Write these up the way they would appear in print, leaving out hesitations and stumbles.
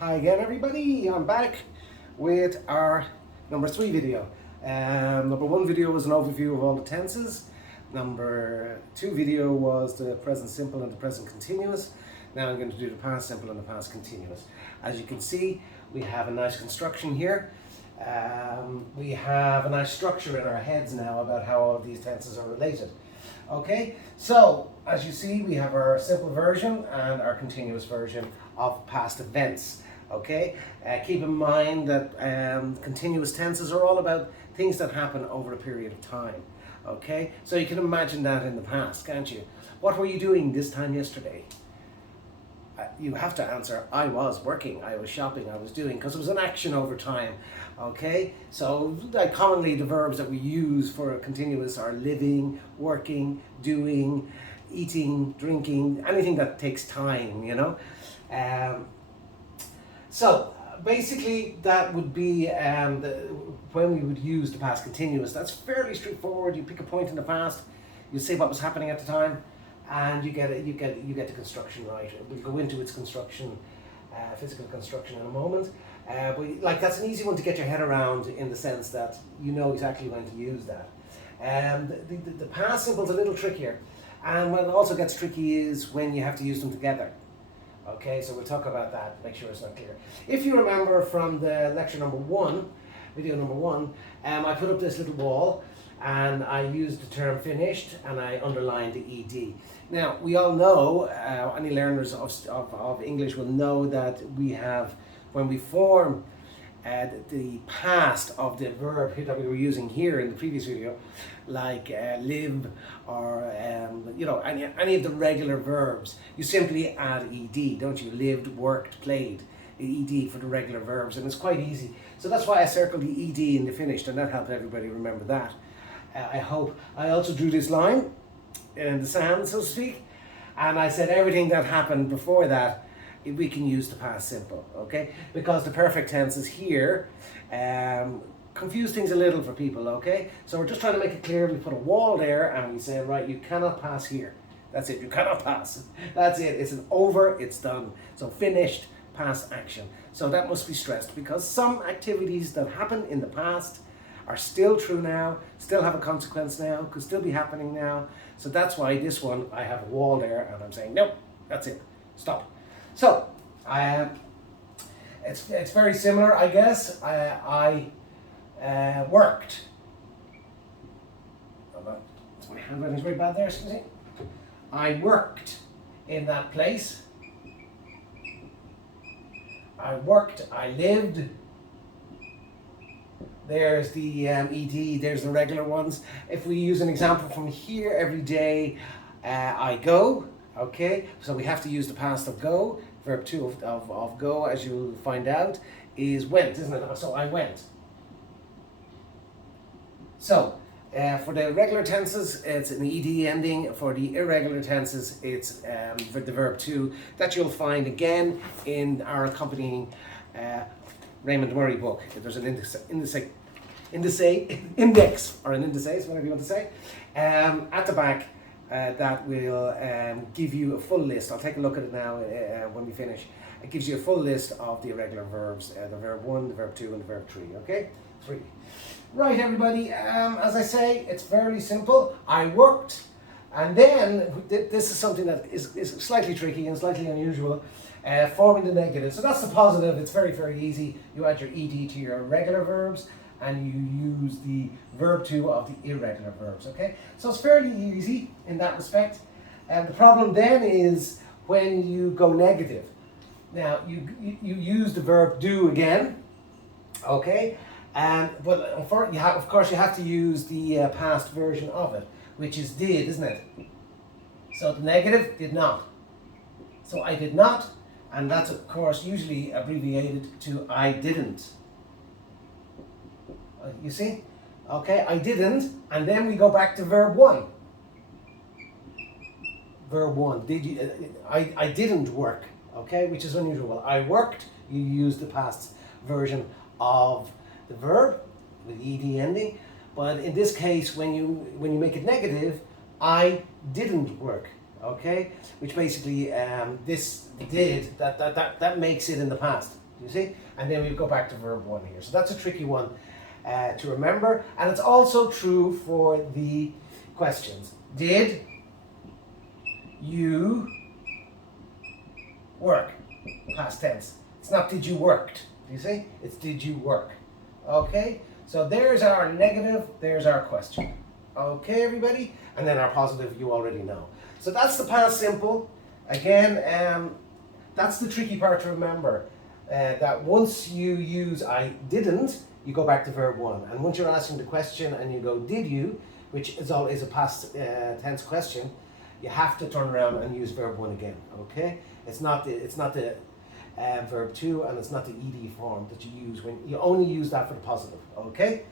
Hi again everybody, I'm back with our number 3 video. Number 1 video was an overview of all the tenses. Number 2 video was the present simple and the present continuous. Now I'm going to do the past simple and the past continuous. As you can see, we have a nice construction here. We have a nice structure in our heads now about how all of these tenses are related. Okay, so as you see, we have our simple version and our continuous version of past events. Okay, keep in mind that continuous tenses are all about things that happen over a period of time. Okay, so you can imagine that in the past, can't you? What were you doing this time yesterday? You have to answer, I was working, I was shopping, I was doing, because it was an action over time. Okay, so commonly the verbs that we use for a continuous are living, working, doing, eating, drinking, anything that takes time, you know. So basically that would be when we would use the past continuous. That's fairly straightforward. You pick a point in the past, you say what was happening at the time, and you get the construction right. We'll go into its construction, physical construction in a moment. But like that's an easy one to get your head around in the sense that you know exactly when to use that. The past simple is a little trickier, and what also gets tricky is when you have to use them together. Okay, so we'll talk about that, make sure it's not clear. If you remember from the lecture number 1, video number 1, I put up this little wall and I used the term finished and I underlined the ED. Now, we all know, any learners of English will know that we have, when we form the past of the verb that we were using here in the previous video, like live or you know, any of the regular verbs, you simply add ed, don't you? Lived, worked, played, ed for the regular verbs, and it's quite easy. So that's why I circled the ed in the finished, and that helped everybody remember that. I hope. I also drew this line in the sand, so to speak, and I said everything that happened before that we can use the past simple, okay? Because the perfect tenses here confuse things a little for people, okay? So we're just trying to make it clear. We put a wall there and we say, right, you cannot pass here. That's it, you cannot pass. That's it, it's an over, it's done. So finished, past action. So that must be stressed because some activities that happened in the past are still true now, still have a consequence now, could still be happening now. So that's why this one, I have a wall there and I'm saying, nope, that's it, stop. So, it's very similar, I guess. I worked. My handwriting's very bad there, excuse me. I worked in that place. I worked, I lived. There's the ed, there's the regular ones. If we use an example from here, every day, I go. Okay, so we have to use the past of go. Verb 2 of go, as you'll find out, is went, isn't it? So I went. So for the regular tenses, it's an ed ending. For the irregular tenses, it's the verb 2 that you'll find again in our accompanying Raymond Murray book. There's an index, or an indices, whatever you want to say, at the back. That will give you a full list. I'll take a look at it now when we finish. It gives you a full list of the irregular verbs, the verb 1, the verb 2, and the verb 3, okay? 3. Right, everybody, as I say, it's very simple. I worked, and then this is something that is slightly tricky and slightly unusual, forming the negative. So that's the positive. It's very, very easy. You add your ed to your regular verbs, and you use the verb 2 of the irregular verbs, okay? So it's fairly easy in that respect. And the problem then is when you go negative. Now, you use the verb do again, okay? But of course you have to use the past version of it, which is did, isn't it? So the negative, did not. So I did not, and that's of course usually abbreviated to I didn't. You see? Okay, I didn't, and then we go back to verb 1. Verb 1, did you? I didn't work, okay, which is unusual. I worked, you use the past version of the verb with ed ending, but in this case, when you make it negative, I didn't work, okay, which basically this did, that makes it in the past. You see? And then we go back to verb 1 here. So that's a tricky one to remember. And it's also true for the questions. Did you work? Past tense. It's not did you worked. Do you see? It's did you work. Okay? So there's our negative, there's our question. Okay, everybody? And then our positive you already know. So that's the past simple. Again, that's the tricky part to remember. That once you use I didn't, you go back to verb 1. And once you're asking the question and you go did you, which is always a past tense question, you have to turn around and use verb 1 again. Okay? It's not the verb 2 and it's not the ed form that you use when you only use that for the positive. Okay?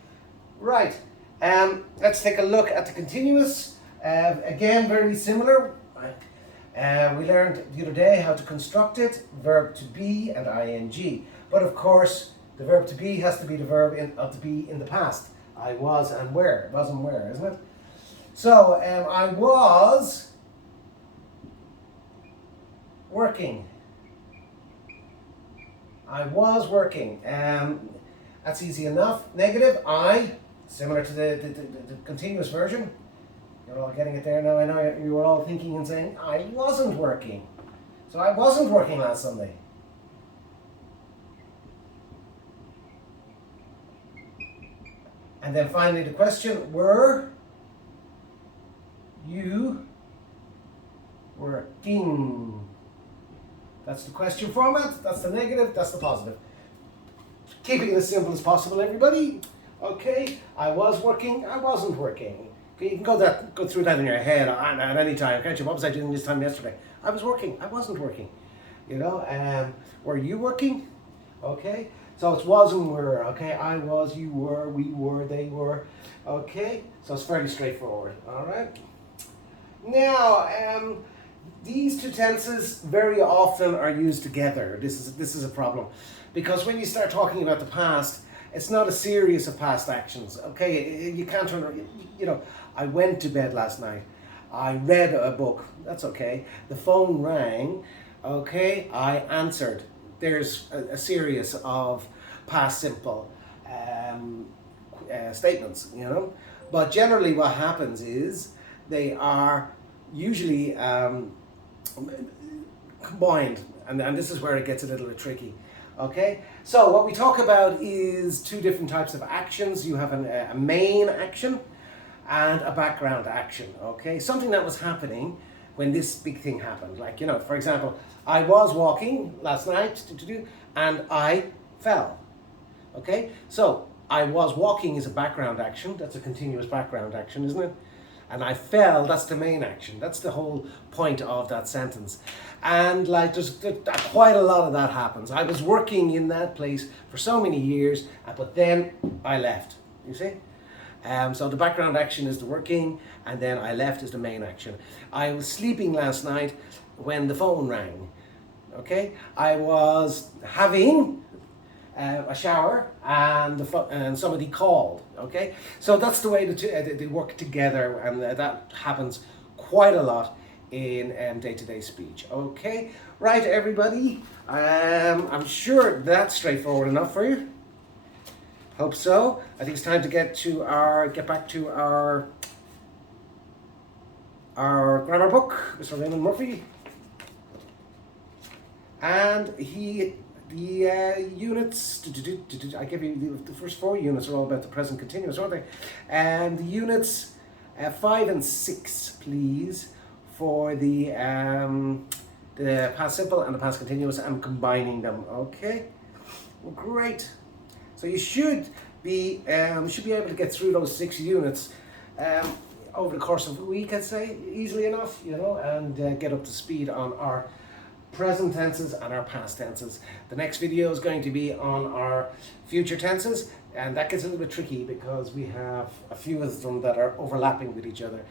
Right. Let's take a look at the continuous. Again, very similar. We learned the other day how to construct it, verb to be and ing. But of course, the verb to be has to be the verb to be in the past. I was and were. It was and were, isn't it? So, I was working. I was working. That's easy enough. Negative, I, similar to the continuous version. You're all getting it there now. I know you were all thinking and saying, I wasn't working. So I wasn't working last Sunday. And then finally the question, were you working? That's the question format, that's the negative, that's the positive. Keeping it as simple as possible, everybody. Okay, I was working, I wasn't working. Okay, you can go through that in your head at any time, can't you? What was I doing this time yesterday? I was working, I wasn't working. You know, were you working? Okay, so it's was and were. Okay, I was, you were, we were, they were. Okay, so it's fairly straightforward. All right. Now, these two tenses very often are used together. This is a problem, because when you start talking about the past, it's not a series of past actions. Okay, you can't turn. You know, I went to bed last night. I read a book. That's okay. The phone rang. Okay, I answered. There's a series of past simple statements, you know. But generally what happens is they are usually combined. And this is where it gets a little bit tricky. Okay, so what we talk about is two different types of actions. You have a main action and a background action. Okay, something that was happening when this big thing happened. Like, you know, for example, I was walking last night and I fell. Okay, so I was walking is a background action. That's a continuous background action, isn't it? And I fell, that's the main action. That's the whole point of that sentence. And like there's quite a lot of that happens. I was working in that place for so many years, but then I left, you see? So the background action is the working, and then I left is the main action. I was sleeping last night when the phone rang, okay? I was having a shower and somebody called, okay? So that's the way they work together, and that happens quite a lot in day-to-day speech, okay? Right, everybody, I'm sure that's straightforward enough for you. Hope so. I think it's time to get back to our grammar book, Mr. Raymond Murphy. And the units, I give you the first 4 units are all about the present continuous, aren't they? And the units 5 and 6, please, for the past simple and the past continuous. I'm combining them, okay? Well, great. So you should be able to get through those 6 units over the course of a week, I'd say, easily enough, you know, and get up to speed on our present tenses and our past tenses. The next video is going to be on our future tenses, and that gets a little bit tricky because we have a few of them that are overlapping with each other.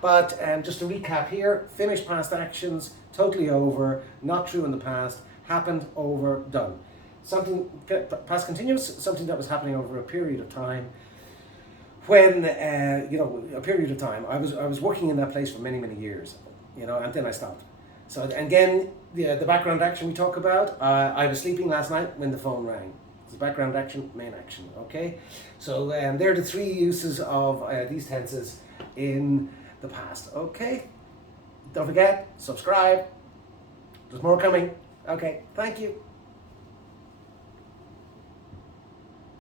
But just to recap here, finished past actions, totally over, not true in the past, happened, over, done. Something past continuous, something that was happening over a period of time. When you know, a period of time, I was working in that place for many years, you know, and then I stopped. So again, the background action we talk about, I was sleeping last night when the phone rang. It's background action, main action, okay? So they're the three uses of these tenses in the past, okay? Don't forget, subscribe. There's more coming. Okay, thank you.